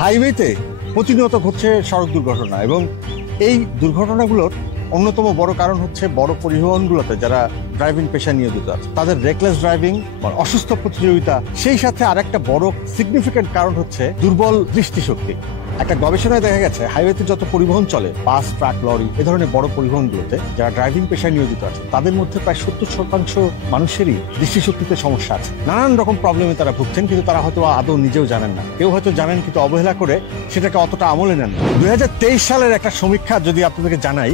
হাইওয়েতে প্রতিনিয়ত ঘটছে সড়ক দুর্ঘটনা এবং এই দুর্ঘটনাগুলোর অন্যতম বড় কারণ হচ্ছে বড় পরিবহনগুলোতে যারা ড্রাইভিং পেশা নিয়োজিত আছে তাদের রেকলেস ড্রাইভিং বা অসুস্থ প্রতিযোগিতা, সেই সাথে আরেকটা বড় সিগনিফিকেন্ট কারণ হচ্ছে দুর্বল দৃষ্টিশক্তি। একটা গবেষণায় দেখা গেছে হাইওয়েতে যত পরিবহন চলে, বাস, ট্রাক, লরি, এ ধরনের বড় পরিবহনগুলোতে যারা ড্রাইভিং পেশায় নিয়োজিত আছে তাদের মধ্যে প্রায় 70% মানুষেরই দৃষ্টিশক্তিতে সমস্যা আছে। নানান রকম প্রবলেমে তারা ভুগছেন, কিন্তু তারা হয়তো আদৌ নিজেও জানেন না। কেউ হয়তো জানেন কিন্তু অবহেলা করে সেটাকে অতটা আমলে নেন না। 2023 সালের একটা সমীক্ষা যদি আপনাদেরকে জানাই,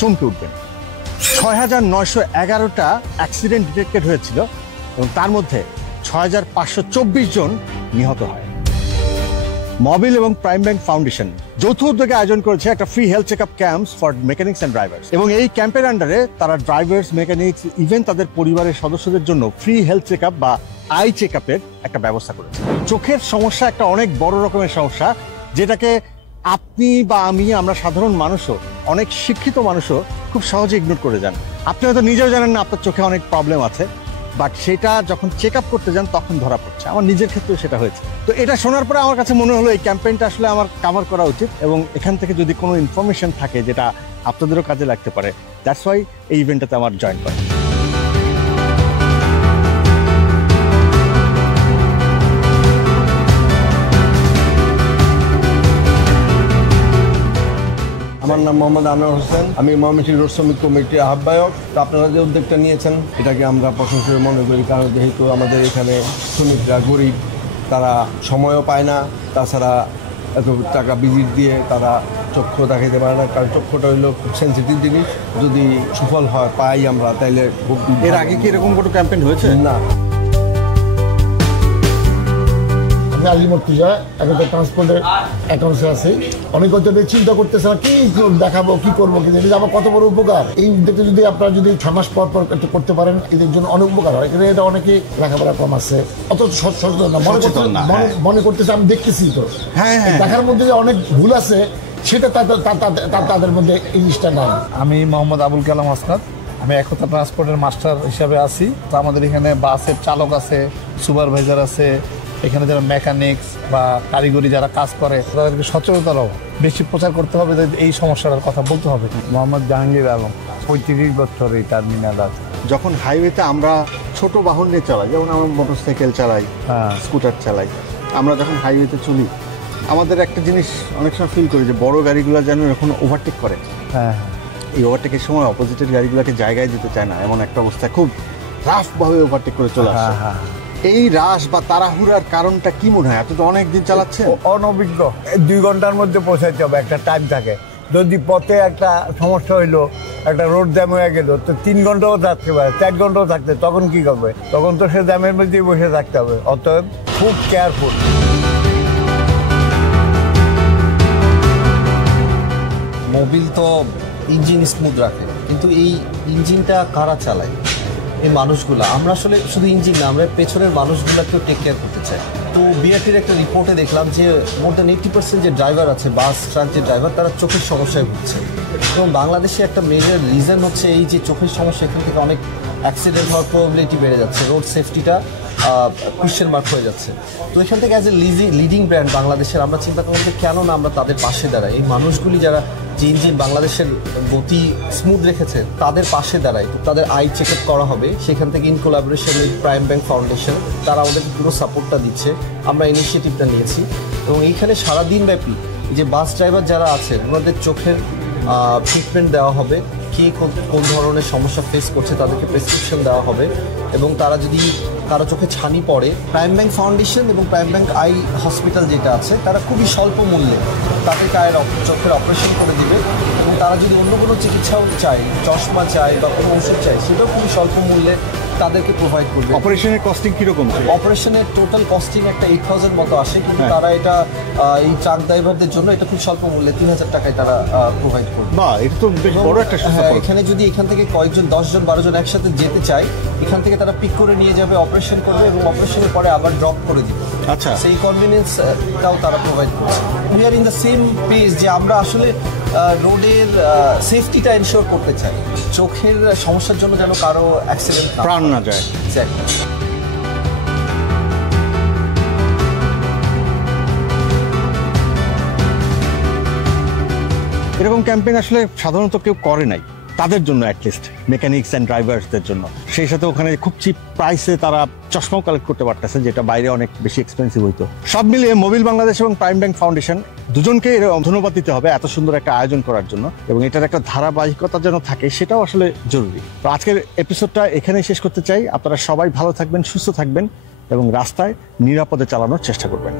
চমকে উঠবেন। 6,911টা অ্যাক্সিডেন্ট ডিটেক্টেড হয়েছিল এবং তার মধ্যে 6,524 জন নিহত হয়। মবিল এবং প্রাইম ব্যাংক ফাউন্ডেশন যৌথ উদ্যোগে আয়োজন করেছে একটা free health check up camps for mechanics and drivers, এবং এই ক্যাম্পের আন্ডারে তারা ড্রাইভার্স, মেকানিক্স, ইভেন তাদের পরিবারের সদস্যদের জন্য ফ্রি হেলথ চেক আপ বা আই চেক আপের একটা ব্যবস্থা করেছে। চোখের সমস্যা একটা অনেক বড় রকমের সমস্যা, যেটাকে আপনি বা আমরা সাধারণ মানুষও, অনেক শিক্ষিত মানুষও খুব সহজে ইগনোর করে যান। আপনি হয়তো নিজেও জানেন না আপনার চোখে অনেক প্রবলেম আছে, বাট সেটা যখন চেক আপ করতে যান তখন ধরা পড়ছে। আমার নিজের ক্ষেত্রেও সেটা হয়েছে। তো এটা শোনার পরে আমার কাছে মনে হলো এই ক্যাম্পেইনটা আসলে আমার কভার করা উচিত, এবং এখান থেকে যদি কোনো ইনফরমেশন থাকে যেটা আপনাদেরও কাজে লাগতে পারে, দ্যাটস ওয়াই এই ইভেন্টটাতে আমার জয়েন করা। আমার নাম মোহাম্মদ আনোয়ার হোসেন, আমি ময়মনসিংহ রোড শ্রমিক কমিটির আহ্বায়ক। তো আপনারা যে উদ্যোগটা নিয়েছেন এটাকে আমরা প্রশংসনীয় মনে করি, কারণ যেহেতু আমাদের এখানে শ্রমিকরা গরিব, তারা সময়ও পায় না, তাছাড়া এত টাকা ভিজিট দিয়ে তারা চক্ষু দেখাইতে পারে না, কারণ চক্ষুটা হইলো খুব সেন্সিটিভ জিনিস। যদি সুফল হয় পাই আমরা, তাইলে খুব। এর আগে কি এরকম কোনো ক্যাম্পেইন হয়েছে? না। আমি আলী মর্তুজা, এখন তো ট্রান্সপোর্টের অ্যাকাউন্টসে আছি। অনেক হয়তো চিন্তা করতেছে কি দেখাবো, কি করবো, কিন্তু এটা আমার কত বড় উপকার। এই উদ্যোগটা যদি আপনারা যদি 6 মাস পর পর করতে পারেন, এদের জন্য অনেক উপকার হয়। এখানে এটা অনেকে লেখাপড়া কম আছে, অত সচেতন না, মনে করতেছে। আমি দেখতেছি তো দেখার মধ্যে যে অনেক ভুল আছে, সেটা তাদের মধ্যে এই জিনিসটা নাই। আমি মোহাম্মদ আবুল কালাম আসনাদ, আমি একতা ট্রান্সপোর্টের মাস্টার হিসাবে আছি। তো আমাদের এখানে বাসের চালক আছে, সুপারভাইজার আছে, এখানে যারা মেকানিক্স বা কারিগরি যারা কাজ করে তাদেরকে সচেতনতাও বেশি প্রচার করতে হবে, এই সমস্যাটার কথা বলতে হবে। মোহাম্মদ জাহাঙ্গীর আলম, 35 বছর এই টার্মিনাল আছে। যখন হাইওয়েতে আমরা ছোট বাহন নিয়ে চালাই, যেমন আমরা মোটরসাইকেল চালাই, স্কুটার চালাই, আমরা যখন হাইওয়েতে চলি আমাদের একটা জিনিস অনেক সময় ফিল করি যে বড় গাড়িগুলো যেন এখন ওভারটেক করে। এই ওভারটেকের সময় অপোজিটের গাড়িগুলোকে জায়গায় দিতে চায় না, এমন একটা অবস্থা, খুব রাফভাবে ওভারটেক করে চলে আসে। এই রাশ বা তাড়াহুড়ার কারণটা কি মনে হয়? আপনি তো অনেকদিন চালাচ্ছেন। অনভিজ্ঞ। 2 ঘন্টার মধ্যে পৌঁছাইতে হবে, একটা টাইম থাকে। যদি পথে একটা সমস্যা হইলো, একটা রোড জ্যাম হয়ে গেল, তো 3 ঘন্টাও থাকতে পারে, 4 ঘন্টাও থাকতে, তখন কি করবে? তখন তো সে জ্যামের মধ্যেই বসে থাকতে হবে। অতএব খুব কেয়ারফুল। মোবিল তো ইঞ্জিন স্মুথ রাখে, কিন্তু এই ইঞ্জিনটা কারা চালায়? এই মানুষগুলো। আমরা আসলে শুধু ইঞ্জিন না, আমরা পেছনের মানুষগুলোকেও টেক কেয়ার করতে চাই। তো বিআরটির একটা রিপোর্টে দেখলাম যে মোর দ্যান 80% যে ড্রাইভার আছে, বাস ট্রাক যে ড্রাইভার, তারা চোখের সমস্যায় ভুগছে। এবং বাংলাদেশে একটা মেজর রিজন হচ্ছে এই যে চোখের সমস্যা, এখান থেকে অনেক অ্যাক্সিডেন্ট হওয়ার প্রবাবিলিটি বেড়ে যাচ্ছে, রোড সেফটিটা কোয়েশ্চেন মার্ক হয়ে যাচ্ছে। তো এখান থেকে অ্যাজ এ লিডিং ব্র্যান্ড বাংলাদেশের আমরা চিন্তা করলাম যে কেন না আমরা তাদের পাশে দাঁড়াই। এই মানুষগুলি যারা যে ইঞ্জিন বাংলাদেশের গতি স্মুথ রেখেছে তাদের পাশে দাঁড়াই। তো তাদের আই চেক আপ করা হবে, সেখান থেকে in collaboration with prime bank foundation, তারা আমাদেরকে পুরো সাপোর্টটা দিচ্ছে। আমরা ইনিশিয়েটিভটা নিয়েছি এবং এইখানে সারাদিন ব্যাপী যে বাস ড্রাইভার যারা আছে ওনাদের চোখের ট্রিটমেন্ট দেওয়া হবে, কে কোন ধরনের সমস্যা ফেস করছে তাদেরকে প্রেসক্রিপশন দেওয়া হবে। এবং তারা যদি কারো চোখে ছানি পড়ে, প্রাইম ব্যাংক ফাউন্ডেশন এবং প্রাইম ব্যাংক আই হসপিটাল যেটা আছে, তারা খুবই স্বল্প মূল্যে তাদেরকে চোখের অপারেশন করে দিবে। এবং তারা যদি অন্য কোনো চিকিৎসাও চায়, চশমা চায় বা কোনো ওষুধ চায়, সেটাও খুবই স্বল্প মূল্যে তাদেরকে প্রোভাইড করবে। অপারেশনের কস্টিং কীরকম? অপারেশনের টোটাল কস্টিং একটা 8,000 মতো আসে, কিন্তু তারা এটা এই ট্রাক ড্রাইভারদের জন্য এটা খুব স্বল্প মূল্যে 3,000 টাকায় তারা প্রোভাইড করবে। বাহ, এটা তো বেশ বড় একটা সুবিধা। এখানে যদি এখান থেকে কয়েকজন 10 জন 12 জন একসাথে যেতে চায়, এখান থেকে তারা পিক করে নিয়ে যাবে, অপারেশন করবে এবং অপারেশনের পরে আবার ড্রপ করে দিবে। আচ্ছা, সেই কনভিনিয়েন্সটাও তারা প্রোভাইড করছে। We are in the same page যে আমরা আসলে রোডের সেফটিটা এনশিওর করতে চাই, চোখের সমস্যার জন্য যেন কারো অ্যাক্সিডেন্ট প্রাণ না যায়। এরকম ক্যাম্পেইন আসলে সাধারণত কেউ করে নাই, তাদের জন্য অ্যাটলিস্ট মেকানিক্স অ্যান্ড ড্রাইভার্সদের জন্য। সেই সাথে ওখানে খুব চিপ প্রাইসে তারা চশমাও কালেক্ট করতে পারতেছে, যেটা বাইরে অনেক বেশি এক্সপেন্সিভ হইতো। সব মিলিয়ে মোবিল বাংলাদেশ এবং প্রাইম ব্যাংক ফাউন্ডেশন দুজনকেই ধন্যবাদ দিতে হবে এত সুন্দর একটা আয়োজন করার জন্য, এবং এটার একটা ধারাবাহিকতা যেন থাকে সেটাও আসলে জরুরি। তো আজকের এপিসোডটা এখানেই শেষ করতে চাই। আপনারা সবাই ভালো থাকবেন, সুস্থ থাকবেন এবং রাস্তায় নিরাপদে চালানোর চেষ্টা করবেন।